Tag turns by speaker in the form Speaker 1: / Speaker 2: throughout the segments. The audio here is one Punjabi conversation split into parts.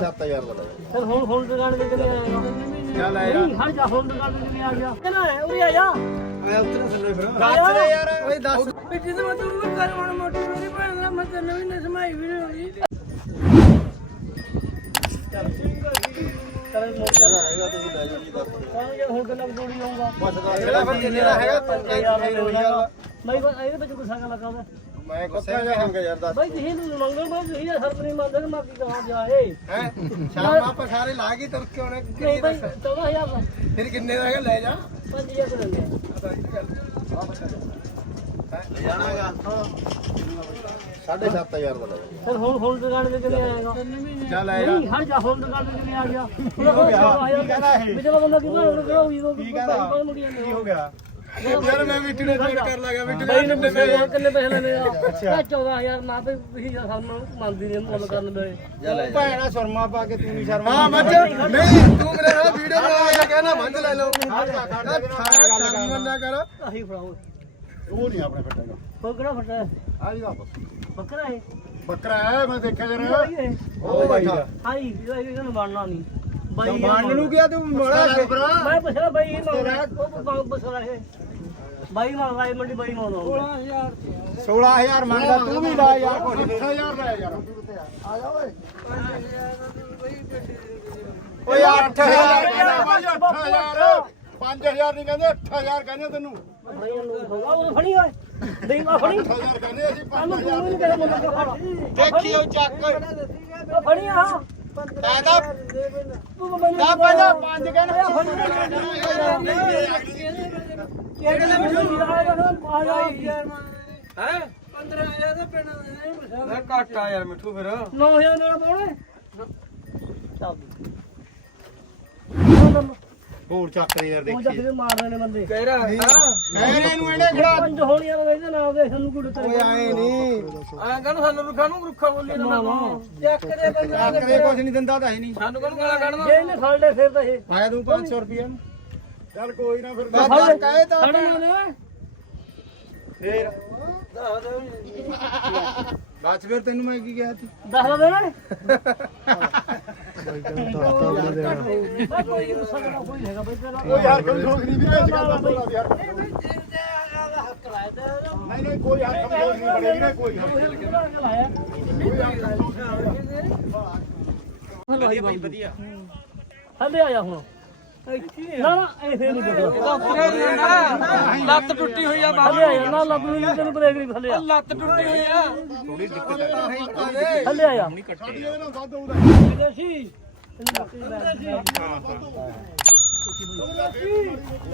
Speaker 1: 7000 ਦਾ ਲੈ
Speaker 2: ਫਿਰ ਹੁਣ ਹੁਣ ਦੁਕਾਨ ਤੇ ਕਿਵੇਂ ਆਏਗਾ
Speaker 1: ਚੱਲ
Speaker 2: ਨਹੀਂ ਹਟ ਜਾ ਹੁਣ ਦੁਕਾਨ ਤੇ ਕਿਵੇਂ ਆ ਗਿਆ? ਕਿਹਨਾਂ ਹੈ ਉਰੇ ਆ ਜਾ।
Speaker 1: ਆਇਆ ਉੱਤਰ ਥੱਲੇ ਫਿਰ।
Speaker 2: ਦੱਸ ਦੇ
Speaker 1: ਯਾਰ। ਓਏ ਦੱਸ।
Speaker 3: ਪਿੱਛੇ ਤੋਂ ਤੂੰ ਵੀ ਕਰ ਹੁਣ ਮੋਟੀ ਮੇਰੀ ਭੈਣ ਦਾ ਮੈਂ ਤੈਨੂੰ ਵੀ ਨਹੀਂ ਸਮਾਈ ਵੀ ਨਹੀਂ ਹੋਈ।
Speaker 2: ਕਰੇ ਮੋਟਾ
Speaker 1: ਹੈਗਾ ਤੁਸੀਂ ਲੈ ਜਾਓ ਜੀ। ਦੱਸ
Speaker 2: ਕਹਾਂਗੇ ਹੁਣ ਕਿੰਨਾ ਜੋੜੀ ਆਉਂਗਾ
Speaker 1: ਬਸ ਜਿਹੜਾ ਫਿਰ ਜਿੰਨੇ ਦਾ ਹੈਗਾ ਪੰਚਾਇਤ ਹੋਈ ਗੱਲ।
Speaker 2: ਮੈਂ ਇਹਦੇ ਵਿੱਚ ਗੁੱਸਾ ਕਰ ਲੱਗਾ ਵਾ
Speaker 1: ਮੈਂ ਗੁੱਸੇ ਜਾਵਾਂਗਾ ਯਾਰ ਦੱਸ
Speaker 2: ਬਾਈ ਤੁਸੀਂ ਨੂੰ ਮੰਗਲ ਬਾਈ ਤੁਸੀਂ ਇਹ ਹਰਪ ਨਹੀਂ ਮੰਨਦੇ ਮੈਂ ਕੀ ਕਹਾਂ ਜਾਏ
Speaker 1: ਹੈ? ਸ਼ਾਮ ਆਪਾਂ ਸਾਰੇ ਲਾ ਕੇ ਤੁਰ ਕੇ ਆਉਣੇ
Speaker 2: ਨਹੀਂ ਬਾਈ 14000 ਦਾ।
Speaker 1: ਫਿਰ ਕਿੰਨੇ ਦਾ ਹੈਗਾ? ਲੈ ਜਾ।
Speaker 2: 5000 ਦਾ ਲੈਂਦੇ
Speaker 1: ਜਾਣਾਗਾ ਹਾਂ? 7500 ਦਾ ਲੈ ਜਾ
Speaker 2: ਫਿਰ ਹੁਣ ਹੁਣ ਦੁਕਾਨ ਤੇ ਕਿਵੇਂ ਆਏਗਾ?
Speaker 1: ਚੱਲ
Speaker 2: ਨਹੀਂ ਹਟ ਜਾ ਹੁਣ ਦੁਕਾਨ ਤੇ ਕਿਵੇਂ ਆ ਗਿਆ? ਕੀ ਕਹਿੰਦਾ ਇਹ? ਵਿਚਲਾ ਬੰਦਾ ਕੀ ਉਹ ਕੀ ਕਹਿੰਦਾ ਕੀ ਹੋ
Speaker 1: ਗਿਆ? ਯਾਰ ਮੈਂ ਮਿੱਟੀ ਨੂੰ ਫੇਰ ਕਰ ਲਾਗਾ ਮਿੱਟੀ
Speaker 2: ਬਾਈ ਨੇ ਕਿੰਨੇ ਪੈਸੇ ਕਿੰਨੇ ਪੈਸੇ ਲੈਣੇ ਆ? ਅੱਛਾ। 14000 ਮਾਂ ਤੇ ਤੁਸੀਂ ਸਾਨੂੰ ਮੰਨਦੀ ਨਹੀਂ ਮੁੱਲ ਕਰਨ ਦੇ।
Speaker 1: ਭੈਣਾ ਸ਼ਰਮਾ ਪਾ ਕੇ ਤੂੰ ਨਹੀਂ ਸ਼ਰਮਾ। ਹਾਂ ਮੱਝ ਨਹੀਂ ਤੂੰ ਮੇਰੇ ਨਾਲ ਵੀਡੀਓ ਬਣਾ ਕੇ ਕਹਿਣਾ ਮੱਝ ਲੈ ਲਓ। ਗੱਲ ਨਾ ਕਰ।
Speaker 2: ਆਹੀ ਫੜਾਓ।
Speaker 1: ਉਹ ਨਹੀਂ ਆਪਣੇ ਫੱਟੇਗਾ
Speaker 2: ਹੋਰ ਕਿਹੜਾ ਫਟਾ ਹੈ।
Speaker 1: ਆ ਜੀ ਵਾਪਸ।
Speaker 2: ਬੱਕਰਾ ਹੈ।
Speaker 1: ਬੱਕਰਾ ਹੈ ਮੈਂ ਦੇਖਿਆ ਜਰਾ।
Speaker 2: ਹੈ
Speaker 1: ਉਹ ਬੈਠਾ
Speaker 2: ਹਾਈ ਇਹਨੂੰ ਬਣਨਾ ਨਹੀਂ। ਬਾਈ
Speaker 1: ਮਾਰਨ ਨੂੰ ਗਿਆ ਤੂੰ ਬੜਾ
Speaker 2: ਮੈਂ ਪੁੱਛਿਆ ਬਾਈ ਇਹ ਮੰਗਦਾ ਉਹ ਬਾਗ ਬਸਰਾ ਹੈ ਬਾਈ ਮੰਗਦਾ ਇਹ ਮੰਡੀ ਬਾਈ ਮੰਗਦਾ
Speaker 1: 16000 ਮੰਗਦਾ ਤੂੰ ਵੀ ਲਾ ਯਾਰ 8000 ਲੈ ਯਾਰ। ਆ ਜਾ ਓਏ ਓ ਯਾਰ 8000 ਕਹਿੰਦਾ ਭਾਈ 8000 5000 ਨਹੀਂ ਕਹਿੰਦੇ 8000 ਕਹਿੰਦੇ ਤੈਨੂੰ।
Speaker 2: ਬਾਈ ਨੂੰ ਉਹ ਫੜੀ ਓਏ। ਨਹੀਂ ਮਾ ਫੜੀ।
Speaker 1: 8000 ਕਹਿੰਦੇ ਅਸੀਂ
Speaker 2: ਆਨੂੰ ਤੂੰ ਨਹੀਂ ਕਿਹੜਾ ਮੁੱਲ ਕੇ ਫੜ
Speaker 1: ਦੇਖੀ ਉਹ ਚੱਕ।
Speaker 2: ਉਹ ਫੜੀ ਆ।
Speaker 1: ਕਹਿੰਦਾ
Speaker 2: ਤੂੰ ਮੈਨੂੰ
Speaker 1: ਪਹਿਲਾਂ ਪੰਜ ਕਹਿੰਦਾ।
Speaker 2: ਕਿਹੜੇ ਦਾ ਮੈਨੂੰ ਆ ਜਾ
Speaker 3: ਹੈ 15000 ਦਾ ਪੈਣਾ ਨਹੀਂ ਪੁੱਛਿਆ
Speaker 1: ਘੱਟ ਆ ਯਾਰ ਮਿੱਠੂ ਫਿਰ
Speaker 2: 9000 ਨਾਲ ਪਾਉਣੇ ਚੱਲ
Speaker 1: ਹੋਰ ਚੱਕ ਦੇ ਯਾਰ
Speaker 2: ਉਹ ਜੱਗ ਦੇ ਮਾਰਦੇ ਨੇ ਬੰਦੇ।
Speaker 3: ਕਹਿ ਰਹਾ
Speaker 1: ਮੈਂ ਇਹਨੂੰ ਇਹਨੇ ਖੜਾ
Speaker 2: ਪੰਜ ਹੋਣੀਆਂ ਨੇ ਇਹਦੇ ਨਾਲ ਦੇ ਸਾਨੂੰ ਕੋਈ ਤੇਰੇ
Speaker 1: ਓਏ ਆਏ ਨਹੀਂ
Speaker 3: ਆਂ ਕਹਿੰਦਾ ਸਾਨੂੰ ਰੁੱਖਾ ਨੂੰ ਰੁੱਖਾ ਬੋਲੀ ਨਾ ਚੱਕ ਦੇ ਬੰਦੇ
Speaker 1: ਚੱਕ ਦੇ ਕੁਝ ਨਹੀਂ ਦਿੰਦਾ ਤਾਂ ਹੈ ਨਹੀਂ।
Speaker 3: ਸਾਨੂੰ ਕਹਿੰਦਾ ਗਾਲਾਂ ਕੱਢਦਾ?
Speaker 2: ਜੇ ਇਹਨੇ ਲਏ ਫਿਰ ਤਾਂ ਇਹ।
Speaker 1: ਪਾਇਆ ਤੂੰ 500 ਰੁਪਏ ਚੱਲ ਕੋਈ ਨਾ ਫਿਰ
Speaker 2: ਲੈ।
Speaker 1: ਕਹੇ ਤਾਂ
Speaker 2: ਫੜ ਲੈ।
Speaker 1: ਫੇਰ। ਬਾਅਦ ਫਿਰ ਤੈਨੂੰ ਮੈਂ ਕੀ ਕਿਹਾ ਸੀ?
Speaker 2: ਦੱਸ ਦਾ ਦੇਣਾ ਕੋਈ ਗੁੱਸਾ ਕਰਨਾ ਕੋਈ ਹੈਗਾ ਬਈ ਤੇਰਾ
Speaker 1: ਉਹ ਯਾਰ ਕੋਈ ਠੋਕ ਨਹੀਂ ਵੀਰੇ ਇਸ ਗੱਲ ਦਾ ਬੋਲਾ ਯਾਰ ਨਹੀਂ ਨਹੀਂ ਕੋਈ ਹੱਥ ਠੋਕ ਨਹੀਂ ਬਣੇ ਵੀਰੇ ਕੋਈ
Speaker 2: ਹੱਲੇ ਆਇਆ ਹੁਣ। ਨਾ ਨਹੀਂ
Speaker 3: ਲੱਤ ਟੁੱਟੀ ਹੋਈ ਆ
Speaker 2: ਹੱਲੇ ਆਇਆ ਨਾ ਲੱਭ ਨੂੰ ਤੈਨੂੰ ਬ੍ਰੇਕ ਨਹੀਂ ਥੱਲੇ ਆ।
Speaker 3: ਲੱਤ ਟੁੱਟੀ ਹੋਈ ਆ।
Speaker 2: ਵਿਦੇਸ਼ੀ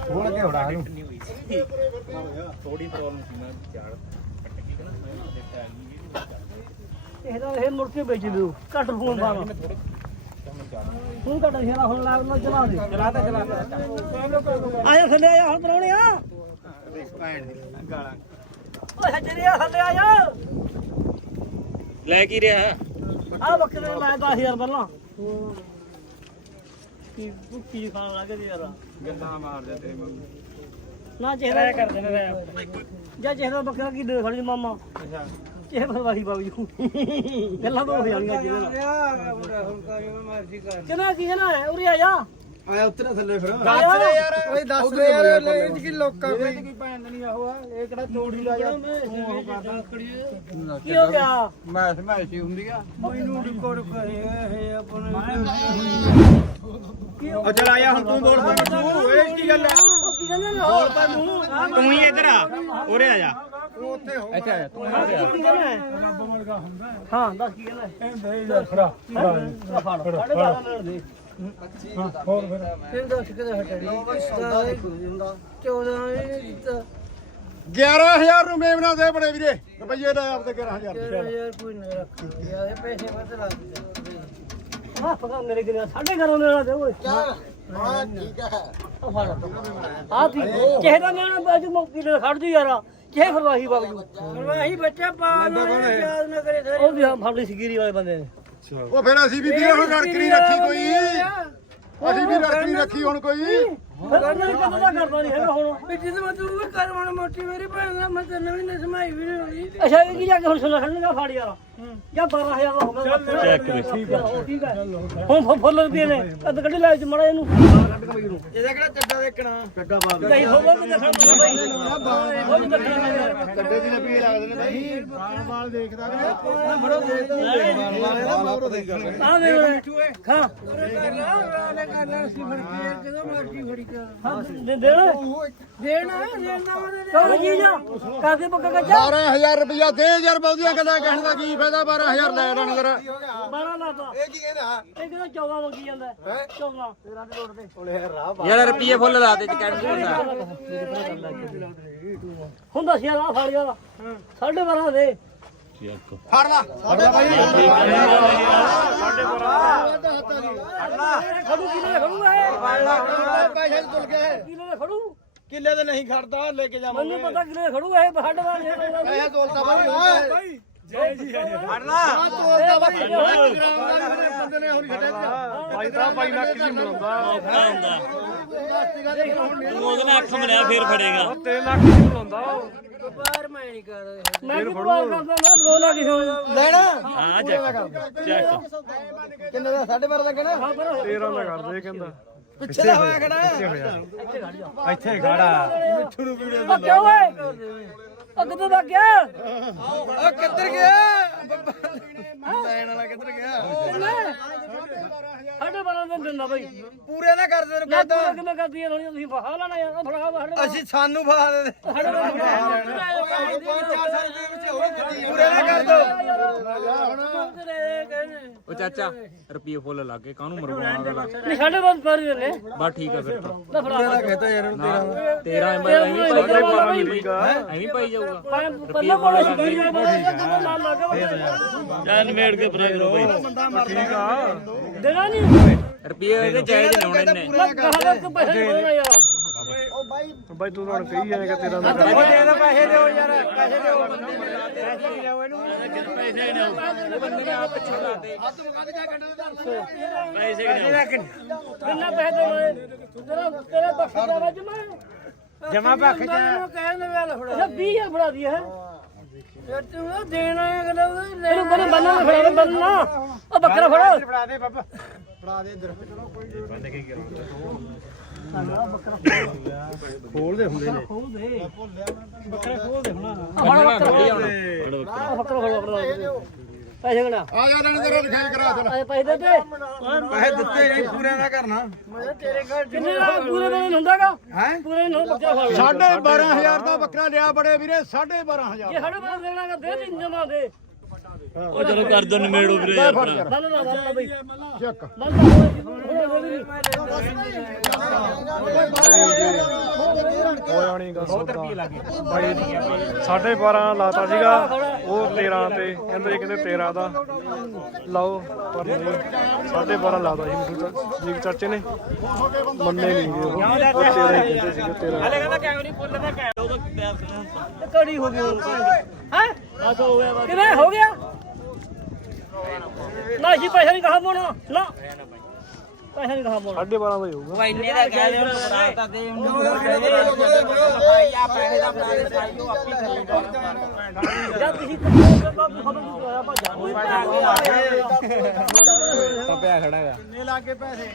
Speaker 1: ਹੁਣ ਕੇ ਹੋੜਾ
Speaker 2: ਇਹ ਕੇ ਵੇਚ ਦਿਓ ਘੱਟ ਫੋਨ ਪਾਣਾ ਤੂੰ ਘੱਟ ਸ਼ੇਰਾ ਹੁਣ ਲਾਗ ਨਾਲ ਚਲਾ ਦੇ। ਚਲਾ ਦੇ ਚਲਾ ਆਇਆ ਥੱਲੇ ਆਇਆ ਹੁਣ ਪਰੌਣੇ ਆ। ਓਏ ਹਜਰੀਆ ਥੱਲੇ ਆਇਆ।
Speaker 3: ਲੈ ਕੀ ਰਿਹਾ?
Speaker 2: ਆ ਬੱਕਰੇ ਨੇ ਲਾਇਆ 10000 ਪਹਿਲਾਂ। ਕੀ ਕੀ ਖਾਣ ਲੱਗ ਯਾਰ।
Speaker 1: ਗੰਦਾ ਮਾਰ ਦੇ ਤੇਰੇ ਮੰਗ
Speaker 2: ਨਾ ਚਿਹਰਾ ਕਰ ਦੇਣਾ ਜਾਂ ਚਿਹਰਾ ਬੱਕਰਾ ਕੀ ਦੇ ਫੜੀ ਮਾਮਾ।
Speaker 1: ਅੱਛਾ।
Speaker 2: ਚਿਹਰਾ ਫਰਵਾਹੀ ਬਾਬੂ ਜੀ। ਗੱਲਾਂ ਤੋਂ ਹੋ ਜਾਣੀਆਂ ਜਿਹਦੇ ਨਾਲ।
Speaker 3: ਆ ਮੁੰਡਾ ਹੁਣ ਕਰੀ ਮਰਜ਼ੀ ਕਰ।
Speaker 2: ਕਿਹਨਾਂ ਕੀ ਹੈ ਉਰੇ ਆ ਜਾ।
Speaker 1: ਆਇਆ ਉੱਤਰ ਥੱਲੇ ਫਿਰ।
Speaker 2: ਦੱਸ ਦੇ
Speaker 1: ਯਾਰ ਓਏ ਦੱਸ ਦੇ ਯਾਰ ਲੈ ਕੀ ਲੋਕਾਂ ਕੋਈ ਕੋਈ ਭੈਣ ਨਹੀਂ ਆਹੋ ਇਹ ਕਿਹੜਾ ਤੋੜੀ ਲਾ ਜਾ
Speaker 2: ਕੀ ਹੋ ਗਿਆ?
Speaker 1: ਮੈਂ ਸਮਾਇਸ਼ੀ ਹੁੰਦੀ ਆ।
Speaker 3: ਮੈਨੂੰ ਰੁਕੋ ਰੁਕੋ ਇਹ ਆਪਣੇ
Speaker 1: ਉਹ ਚਲ ਆਇਆ ਹੁਣ ਤੂੰ ਬੋਲ ਤੂੰ। ਇਹ ਕੀ ਗੱਲ ਹੈ?
Speaker 2: ਨੇ ਤਾਂ ਤੂੰ।
Speaker 4: ਤੂੰ ਹੀ ਇੱਧਰ ਆ। ਉਰੇ ਆ ਜਾ।
Speaker 1: ਤੂੰ ਉੱਥੇ ਹੋ
Speaker 4: ਇੱਥੇ ਆ ਜਾ ਤੂੰ
Speaker 2: ਹਾਂ ਕੀ ਕਹਿੰਦਾ ਹੈ? ਹਾਂ। ਦੱਸ ਕੀ ਕਹਿੰਦਾ ਹੈ? ਫੜਾ ਫੜ ਫੜ ਫੜ ਫੜ ਦੇ
Speaker 3: ਫਿਰ। ਦੱਸ ਕਿਤੇ ਹਟੜੀ 14 ਨਹੀਂ ਦਿੱਤਾ।
Speaker 1: 11000 ਨੂੰ ਮੇਮਨਾ ਦੇ ਬੜੇ ਵੀਰੇ। ਰੁਪਈਏ ਦਾ ਆਪਦੇ 11000
Speaker 3: ਯਾਰ ਕੋਈ ਨਾ ਰੱਖ ਯਾਰ ਇਹ ਪੈਸੇ ਵੱਧ ਲੱਗ ਗਏ
Speaker 2: ਹਾਂ ਪਕਾ ਮੇਰੇ ਕਿਨੇ ਸਾਡੇ ਘਰੋਂ ਲੈਣਾ ਦੇ ਓਏ।
Speaker 1: ਚੱਲ ਹਾਂ ਠੀਕ ਹੈ।
Speaker 2: ਆ ਫੜ। ਆ ਠੀਕ ਚਿਹਰਾ ਲੈਣਾ ਬਾਜੂ ਮੌਕੀ ਨਾਲ ਖੜ ਜੂ ਯਾਰ। ਚਿਹਰਾ ਫਰਵਾਹੀ ਬਾਜੂ
Speaker 3: ਵਾਹੀ ਬੱਚਾ ਪਾਲ ਯਾਦ ਨਾ ਕਰੇ ਸਾਰੇ।
Speaker 2: ਉਹ ਵੀ ਹਾਂ ਫੜ ਲਈ ਸਿਗਰੀ ਵਾਲੇ ਬੰਦੇ ਨੇ।
Speaker 1: ਉਹ ਫਿਰ ਅਸੀਂ ਵੀ ਵੀਰੇ ਹੁਣ ਰੜਕਣੀ ਰੱਖੀ ਕੋਈ। ਅਸੀਂ ਵੀ ਰੜਕਣੀ ਰੱਖੀ ਹੁਣ ਕੋਈ।
Speaker 2: ਫਿਰ ਨਹੀਂ ਕਦੋਂ ਦਾ ਕਰਦਾ ਨਹੀਂ ਹੈਗਾ ਹੁਣ।
Speaker 3: ਵੀ ਜਦੋਂ ਤੂੰ ਵੀ ਕਰ ਹੁਣ ਮੋਟੀ ਮੇਰੀ ਭੈਣ ਦਾ ਮੈਂ ਤਾਂ ਨਵੀਂ ਨੇ ਸਮਾਈ ਵੀ ਨਹੀਂ ਹੋਈ
Speaker 2: ਅੱਛਾ ਇਹ ਕੀ ਜਾ ਕੇ ਹੁਣ ਸੁਣਾ ਖੜਨਗਾ ਫਾੜ ਯਾਰ ਜਾਂ 12000 ਦਾ ਹੋ ਗਿਆ
Speaker 4: ਚੈੱਕ ਵੇ
Speaker 2: ਠੀਕ ਹੈ ਉਹ ਠੀਕ ਹੈ ਹੁਣ ਫੁੱਲ ਰੁਪਏ ਨੇ ਅੱਧ ਕੱਢੀ ਲੈ ਮੜਾ ਇਹਨੂੰ।
Speaker 1: ਇਹਦਾ ਕਿਹੜਾ ਚੱਡਾ ਦੇਖਣਾ? ਕੱਗਾ ਪਾ
Speaker 2: ਨਹੀਂ ਹੋਗਾ ਤੇ ਦੇਖਣਾ ਬਈ। ਉਹ ਵੀ ਦੇਖਣਾ ਯਾਰ
Speaker 1: ਕੱਡੇ ਦੀ ਲੱਭੀ ਲੱਗਦੇ ਨੇ ਬਾਈ। ਬਾਲ ਬਾਲ ਦੇਖਦਾ ਕਿ ਫੜੋ ਦੇ ਦੋ ਬਾਲ ਬਾਲ ਇਹਦਾ ਮਗਰੋਂ ਦੇਖਦਾ।
Speaker 2: ਆ ਦੇ ਖਾ।
Speaker 3: ਜਦੋਂ ਮਰਜ਼ੀ ਫੜੀ ਕਰ
Speaker 2: ਹਾਂ, ਦੇ ਦੇਣਾ
Speaker 3: ਦੇਣਾ ਦੇਣਾ ਉਹਨੇ
Speaker 2: ਕੌਣ ਜੀ ਜਾ ਕਾਦੇ ਪੱਕਾ ਕੱਚਾ
Speaker 1: 12000 ਰੁਪਇਆ ਦੇ ਯਾਰ ਬਹੁਤੀਆਂ ਗੱਲਾਂ ਕਹਿਣ ਦਾ ਕੀ ਫਾਇਦਾ 12000 ਲੈ ਲੈਣ ਯਾਰ
Speaker 2: 12 ਲਾਤਾ
Speaker 1: ਇਹ ਕੀ ਕਹਿੰਦਾ
Speaker 2: ਇਹ ਕਿਹਦਾ 14 ਮੰਗੀ ਜਾਂਦਾ ਹੈ 14 13 ਦੇ ਲੋੜ ਤੇ
Speaker 1: ਉਹਨੇ ਰਾਹ
Speaker 4: ਯਾਰ ਰੁਪਏ ਫੁੱਲ ਲਾ ਦੇ ਚ ਕਹਿਣ ਹੁੰਦਾ
Speaker 2: ਹੁੰਦਾ ਸੀ ਆ ਫੜ ਗਿਆ ਸਾਢੇ 12 ਦੇ
Speaker 1: ਫੜ ਲਾ ਸਾਡੇ
Speaker 2: ਖੜੂ ਕਿਲੇ ਦੇ ਖੜੂਗਾ ਇਹ
Speaker 1: ਪੈਸੇ ਤੁਲ ਗਏ
Speaker 2: ਕਿਲੇ ਦੇ ਖੜੂ।
Speaker 1: ਕਿੱਲੇ ਤੇ ਨਹੀਂ ਖੜਦਾ ਲੈ ਕੇ ਜਾਵਾਂਗੇ।
Speaker 2: ਮੈਨੂੰ ਪਤਾ ਕਿਲੇ ਦੇ ਖੜੂਗਾ ਇਹ ਸਾਢੇ 12
Speaker 1: ਪੈਸੇ ਤੋਲਦਾ ਬਾਈ। ਜੈ ਜੀ ਫੜ ਲਾ ਤੋਲਦਾ ਬਾਈ। ਬੰਦੇ ਨੇ ਹੁਣ ਛੱਡਿਆ ਬਾਈ ਤਾਂ ਬਾਈ ਲੱਖ ਜੀ ਮਲਾਉਂਦਾ
Speaker 4: ਤੂੰ ਉਹਦੇ ਨਾਲ ਅੱਖ ਮਲਿਆ ਫੇਰ ਫੜੇਗਾ।
Speaker 3: ਬਾਹਰ ਮੈਂ ਨਹੀਂ ਕਰ
Speaker 2: ਮੈਂ ਵੀ ਪਰਵਾਹ ਕਰਦਾ ਨਾ ਬੋਲਾ ਕਿਸੇ ਨੂੰ
Speaker 1: ਲੈਣਾ?
Speaker 4: ਹਾਂ ਚੈੱਕ। ਚੈੱਕ
Speaker 1: ਕਿੰਨੇ ਦਾ? 12.5 ਦਾ ਕਹਿਣਾ
Speaker 2: ਹਾਂ ਪਰ
Speaker 1: 13 ਦਾ ਕਰਦੇ ਕਹਿੰਦਾ। ਪਿੱਛੇ ਦਾ ਹੋਇਆ ਖੜਾ। ਇੱਥੇ ਖੜਾ। ਮਿੱਠੂ ਨੂੰ ਵੀਡੀਓ
Speaker 2: ਉਹ ਕਿਉਂ ਓਏ। ਉਹ ਕਿੱਥੇ ਦਾ ਗਿਆ
Speaker 1: ਆ ਕਿੱਧਰ ਗਿਆ? ਲੈਣ ਵਾਲਾ ਕਿੱਧਰ ਗਿਆ?
Speaker 2: ਸਾਢੇ 12 ਦਿਨ ਦਿੰਦਾ ਬਈ।
Speaker 1: ਪੂਰੇ ਨਾ ਕਰਦੇ ਨੂੰ
Speaker 2: ਨਾ ਤੂੰ ਕਿੰਨੇ ਕਰਦੀ ਹੈ ਹੋਣੀ ਤੁਸੀਂ ਫਹਾ ਲੈਣਾ ਯਾਰ ਫੜਾ ਸਾਡੇ
Speaker 1: ਅਸੀਂ ਸਾਨੂੰ ਫਾ ਦੇ ਪੂਰੇ ਨਾ ਕਰ ਦੋ।
Speaker 4: ਉਹ ਚਾਚਾ ਰੁਪਏ ਫੁੱਲ ਲਾ ਕੇ ਕਾਹਨੂੰ ਮਰਵਾਉਣਾ ਅਗਲਾ?
Speaker 2: ਨਹੀਂ ਸਾਡੇ ਬਾਅਦ ਕਰ ਦਿੰਦੇ
Speaker 4: ਬਸ ਠੀਕ ਆ ਫਿਰ ਤਾਂ।
Speaker 2: ਨਾ ਫੜਾ
Speaker 1: ਕਹਤਾ ਯਾਰ
Speaker 4: ਨਾ 13 ਐਵੇਂ ਪਾਈ ਐਵੇਂ ਪਾਈ ਜਾਊਗਾ।
Speaker 2: ਪਹਿਲਾਂ ਕੋਲ ਸੀ ਹੈ ਜਦੋਂ ਨਾਲ ਲੱਗ
Speaker 4: ਚੱਲ ਮੇੜ ਕੇ ਪਰਾ ਕਰੋ ਬਈ।
Speaker 2: ਦੇਣਾ ਨਹੀਂ।
Speaker 4: ਰੁਪਏ ਇਹਦੇ ਜਾਇਜ਼ ਨੇ। ਹੁਣ ਇੰਨੇ
Speaker 2: ਮੈਂ ਕਹਾਂ ਕਿ ਪੈਸੇ ਨਹੀਂ ਦੇਣਾ ਯਾਰ
Speaker 1: ਬਾਈ ਤੂੰ ਤਾਂ ਕਹੀ ਜਾਣੇ ਕਿ ਤੇਰਾ ਨਾ ਪੈਸੇ ਦਿਓ ਯਾਰ ਪੈਸੇ ਦਿਓ। ਪੈਸੇ ਨਹੀਂ ਦਿਓ ਇਹਨੂੰ।
Speaker 4: ਪੈਸੇ ਨੇ ਬੰਦੇ ਨੇ ਆਪ ਪਿੱਛੇ ਲਾ ਦੇ। ਪੈਸੇ ਨੇ
Speaker 2: ਕਿੰਨਾ ਪੈਸੇ ਦੇਣਾ ਤੇਰਾ ਤੇਰਾ ਬਖਸ਼ ਦਾ ਵਜ ਮੈਂ
Speaker 1: ਜਮਾ। ਭੱਖ
Speaker 3: ਮੈਨੂੰ ਕਹਿਣ ਵੇ ਲੈ ਫੜਾ
Speaker 2: ਅੱਛਾ 20000 ਫੜਾ ਦੀ ਹੈ?
Speaker 3: ਯਾਰ ਤੂੰ ਉਹ ਦੇਣਾ ਹੈ ਲੈ
Speaker 2: ਇਹਨੂੰ ਬੰਨ ਫੜਾ ਬੰਨਣਾ ਉਹ ਬੱਕਰਾ ਫੜਾ।
Speaker 1: ਫੜਾ ਦੇ ਬਾਬਾ। ਫੜਾ ਦੇ ਇੱਧਰ। ਖੋਲਦੇ ਹੁੰਦੇ ਨੇ।
Speaker 2: ਖੋਲ ਦੇ ਬੱਕਰਾ ਖੋਲ ਦੇ ਹੁਣ
Speaker 4: ਬੰਨਣਾ ਥੋੜੀ ਆਉਣਾ ਫੜੋ ਬੱਕਰਾ।
Speaker 2: ਬੱਕਰਾ ਖੋਲ ਫੜਾ ਪੈਸੇ ਗਣਾ
Speaker 1: ਆ ਜਾ ਲੈਣ ਤੇਰਾ ਲਿਖਾਈ ਕਰਾ ਚਲ।
Speaker 2: ਆਏ ਪੈਸੇ ਦੇ ਦੇ।
Speaker 1: ਪੈਸੇ ਦਿੱਤੇ ਨਹੀਂ ਪੂਰੇ ਨਾ। ਕਰਨਾ
Speaker 3: ਮੈਂ ਤੇਰੇ ਘਰ
Speaker 2: ਕਿੰਨੇ ਦਾ? ਪੂਰੇ ਦਾ ਨਹੀਂ ਹੁੰਦਾਗਾ।
Speaker 1: ਹੈ?
Speaker 2: ਪੂਰੇ ਨਹੀਂ ਬੱਕਰਾ ਫੜ ਲੈ
Speaker 1: ਸਾਢੇ 12000 ਦਾ ਬੱਕਰਾ ਲਿਆ ਬੜੇ ਵੀਰੇ 12500
Speaker 2: ਜੇ ਸਾਡੇ ਬਾਅਦ ਦੇਣਾਗਾ ਦੇ ਤਿੰਨ ਜਮਾ ਦੇ।
Speaker 4: ਉਹ ਚਲੋ ਕਰ ਦੋ ਨਿਮੇੜੋ ਵੀਰੇ ਯਾਰ ਭਰਾ।
Speaker 2: ਬੰਨ ਲਾ ਬੰਨ ਲਾ ਬਈ।
Speaker 1: ਚੱਕ।
Speaker 2: ਬੰਨ ਲਾ ਹੁਣ ਦੇ ਦੇ
Speaker 5: ਹੋਇਆ ਨਹੀਂ ਗਾ ਸੌਦਾ ਬਾਈ ਸਾਢੇ 12 ਲਾਤਾ ਸੀਗਾ ਉਹ 13 ਤੇ ਕਹਿੰਦੇ ਕਹਿੰਦੇ 13 ਦਾ। ਲਾਓ ਪਰ ਨਹੀਂ ਸਾਢੇ 12 ਲਾਤਾ ਸੀ ਚਾ- ਜੀ ਚਾਚੇ ਨੇ। ਮੰਨੇ ਨਹੀਂ ਗਏ ਉਹ। ਉਹ 13 ਹੀ ਕਹਿੰਦੇ ਸੀਗੇ 13
Speaker 2: ਤੇ ਕੜੀ ਹੋ ਗਈ ਹੈ ਬਸ ਹੋ ਗਿਆ ਬਸ ਕਿਵੇਂ? ਹੋ ਗਿਆ? ਨਾ ਜੀ ਪੈਸਾ ਨਹੀਂ ਕਹਾ ਮੋਣਾ ਨਾ ਪੈਸਾ ਨਹੀਂ ਕਹਾ ਮੋਣਾ।
Speaker 5: ਸਾਢੇ 12 ਦਾ ਹੀ ਹੋਊਗਾ।
Speaker 2: ਜਦ ਤੁਸੀਂ ਬਾਬੂ ਖਬਰ ਨਹੀਂ ਹੋਇਆ ਭਾਜਾ ਕੋਈ
Speaker 1: ਨੇ ਲਾ ਕੇ ਪੈਸੇ?